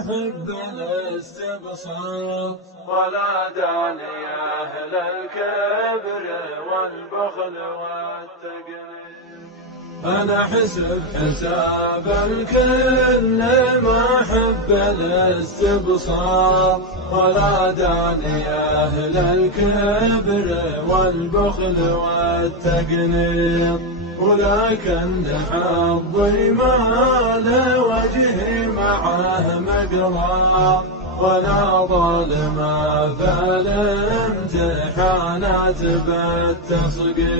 أحب الاستبساط ولا داني أهل الكبر والبخل والتقليد. أنا حسب حساب الكل ما أحب الاستبساط ولا داني أهل الكبر والبخل والتقنيط. ولكن حظي ما لوجهي معه مقراط ولا ظالم فالامتحانات بالتصقيط.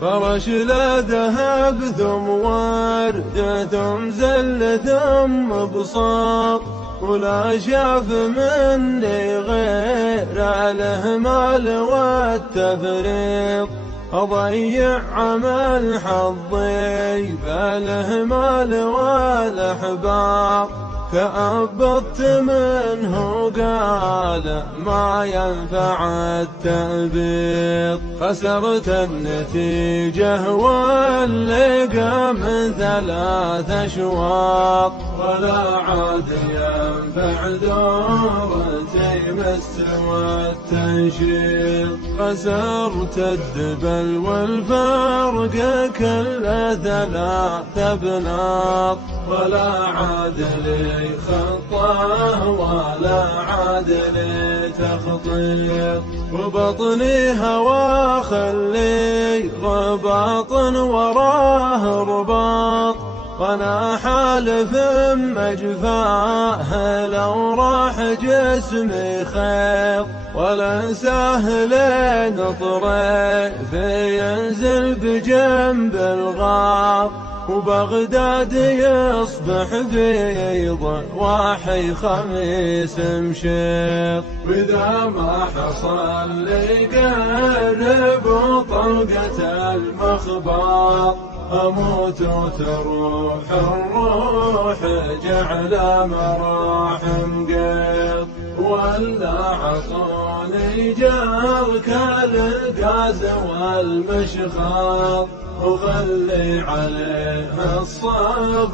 فرشل ذهب ثم ورد ثم زل ثم بساط ولا شاف مني غير الإهمال والتفريط. أضيع عمل حظي بالإهمال والإحباط تأبطت منه قال ما ينفع التأبيط. خسرت النتيجة واللقى من 3 أشواط ولا عاد ينفع دورتي مستوى التنشيط. خسرت الدبل والفرق كل 3 بناط ولا عاد لي خطه ولا عاد لي تخطيط. وبطني هوى خلي رباط وراه رباط وانا حالف مجفاه لو راح جسمي خيط. ولا سهل طريف ينزل بجنب الغاط وبغداد يصبح بيض واحي خميس مشيط. واذا ما حصل لي قرب وطلقة المخباط أموت وتروح الروح جعل مراحم قيط. ولا عطوني جارك للقاز والمشخاط وخلي عليه الصبر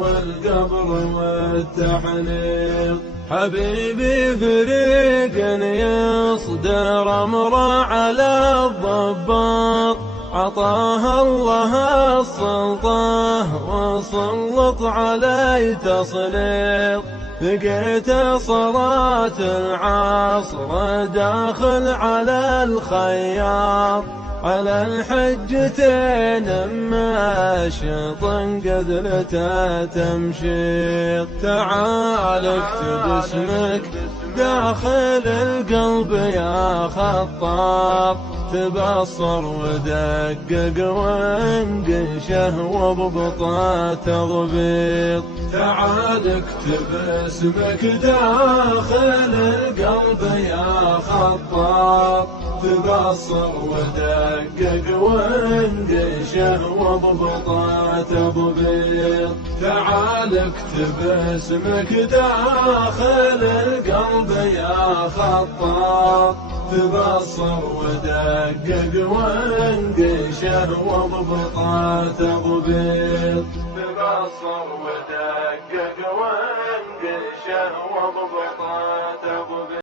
والقبر والتحنيط. حبيبي فريق يصدر أمره على الضباط عطاه الله السلطة وسلط علي تسليط. لقيت صلاة العصر داخل على الخياط على الحجتين ماشط قذلته تمشيط. تعال اكتب اسمك داخل القلب يا خطاط تبصر ودقق وانقشه وببطه تضبيط. تعال اكتب اسمك داخل القلب يا خطاط تبصر ودقق وانقشه وببطه تضبيط. تعال اكتب اسمك داخل القلب يا خطاط تبصر ودقق وانقشه وببطه تضبيط. تبصر ودقق وانقشه وببطه تضبيط.